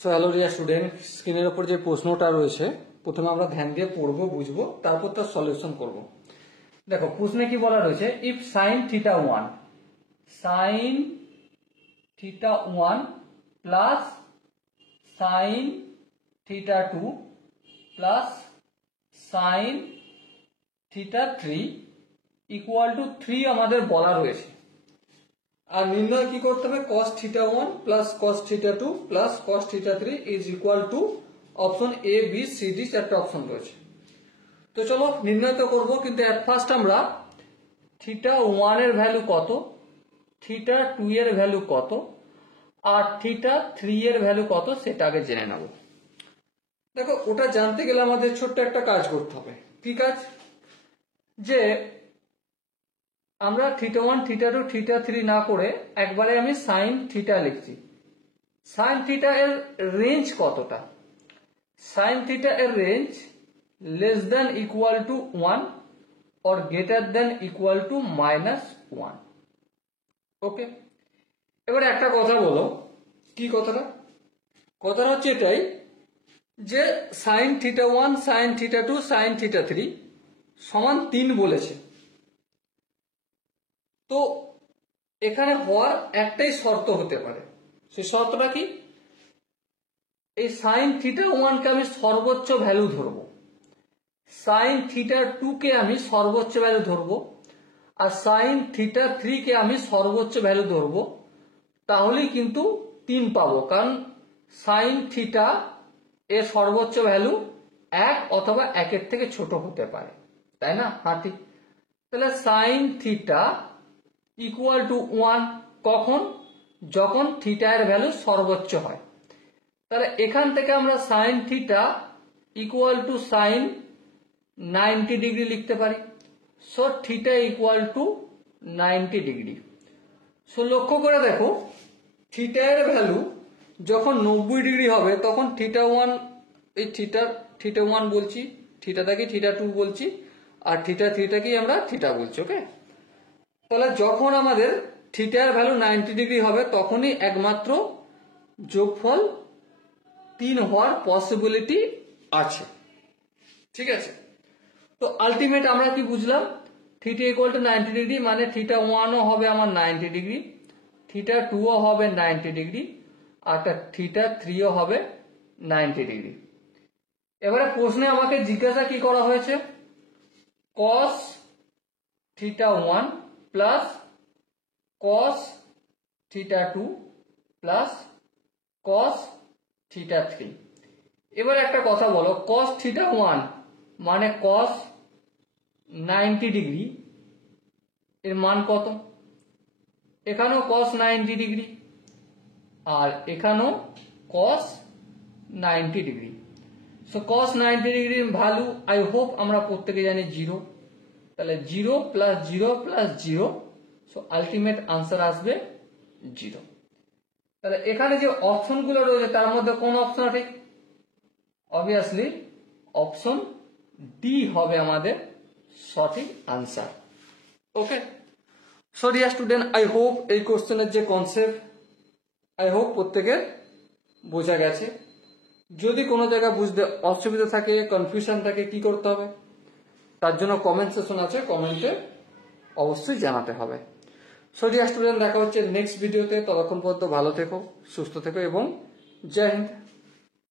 So hello dear student, স্ক্রিনের উপর যে প্রশ্নটা রয়েছে প্রথমে আমরা ধ্যান দিয়ে পড়বো, বুঝবো, তারপর তার সলিউশন করব। দেখো প্রশ্নে কি বলা রয়েছে, if sine theta 1 plus sine theta 2 plus sine theta 3 equal to 3 আমাদের বলা রয়েছে। আর নির্ণয় কি করতে হবে, cos theta 1 plus cos theta 2 plus cos theta 3 is equal to option A B C D, চারটা অপশন রয়েছে। তো চলো নির্ণয় তো করবো, কিন্তু এট ফার্স্ট আমরা থিটা 1 এর ভ্যালু কত, থিটা 2 এর ভ্যালু কত আর থিটা 3 এর ভ্যালু কত সেটা আগে জেনে নেব। দেখো ওটা জানতে গেলে আমাদের ছোট্ট একটা কাজ করতে হবে। কি কাজ? যে আমরা থিটা 1 থিটা 2 থিটা 3 না করে একবারে আমি সাইন থিটা লিখছি। সাইন থিটা এর রেঞ্জ কতটা? সাইন থিটা এর range less than equal to 1 or greater than equal to -1। ওকে, এবারে একটা কথা বলো, কি কথাটা? কথাটা হচ্ছে এটাই যে sine theta 1 sine theta 2 sine theta 3 সমান 3 বলেছে। তো এখানে হওয়ার একটাই শর্ত হতে পারে, সেই শর্তটা কি? এই সাইন থিটা 1 কে আমি সর্বোচ্চ ভ্যালু ধরবো, সাইন থিটা 2 কে আমি সর্বোচ্চ ভ্যালু ধরবো, আর সাইন থিটা 3 কে আমি সর্বোচ্চ ভ্যালু ধরবো, তাহলেই কিন্তু 3 পাবো। কারণ সাইন থিটা এর সর্বোচ্চ ভ্যালু 1 অথবা 1 এর থেকে ছোট হতে পারে, তাই না? হ্যাঁ ঠিক। তাহলে সাইন থিটা ইকুয়াল টু 1 কখন? যখন থিটা এর ভ্যালু সর্বোচ্চ হয়। তাহলে এখান থেকে আমরা sine theta equal to sine 90 degree লিখতে পারি। So theta equal to 90 degree. So লক্ষ্য করে দেখো, থিটা এর ভ্যালু যখন 90 ডিগ্রি হবে তখন থিটা 1, এই থিটা 1 বলছি, থিটাটাকে থিটা 2 বলছি, আর থিটা 3টাকেই আমরা থিটা বলছি। ওকে, তাহলে যখন আমাদের থিটা এর ভ্যালু 90 ডিগ্রি হবে তখনই একমাত্র যোগফল 3 হওয়ার পসিবিলিটি আছে। ঠিক আছে, তো আলটিমেট আমরা কি বুঝলাম? থিটা ইকুয়াল টু 90 ডিগ্রি মানে থিটা 1 ও হবে আমার 90 ডিগ্রি, থিটা 2 ও হবে 90 ডিগ্রি, আর থিটা 3 ও হবে 90 ডিগ্রি। এবারে প্রশ্নে আমাকে জিজ্ঞাসা কি করা হয়েছে, cos theta 1 plus cos theta 2 plus cos theta 3। এবার একটা কথা বলো, cos থিটা 1 মানে cos 90 ডিগ্রি এর মান কত? এখানেও cos 90 ডিগ্রি আর এখানেও cos 90 ডিগ্রি। সো cos 90 ডিগ্রির ভ্যালু আই হোপ আমরা প্রত্যেকে জানি 0। তাহলে 0 plus 0 plus 0, so ultimate answer আসবে 0। তাহলে এখানে যে অপশনগুলো রয়েছে তার মধ্যে কোন অপশন ঠিক? অবভিয়াসলি অপশন ডি হবে আমাদের সঠিক answer. Okay, so dear student, I hope এই কোশ্চেনের যে কনসেপ্ট আই হোপ প্রত্যেকের বোঝা গেছে। যদি কোনো জায়গায় বুঝতে অসুবিধা থাকে, কনফিউশন থাকে, কি করতে হবে? তার জন্য কমেন্ট সেকশন আছে, কমেন্টে অবশ্যই জানাতে হবে। সো ডিয়ার স্টুডেন্ট, দেখা হচ্ছে নেক্সট ভিডিওতে। ততক্ষণ পর্যন্ত ভালো থেকো, সুস্থ থেকো এবং জয় হিন্দ।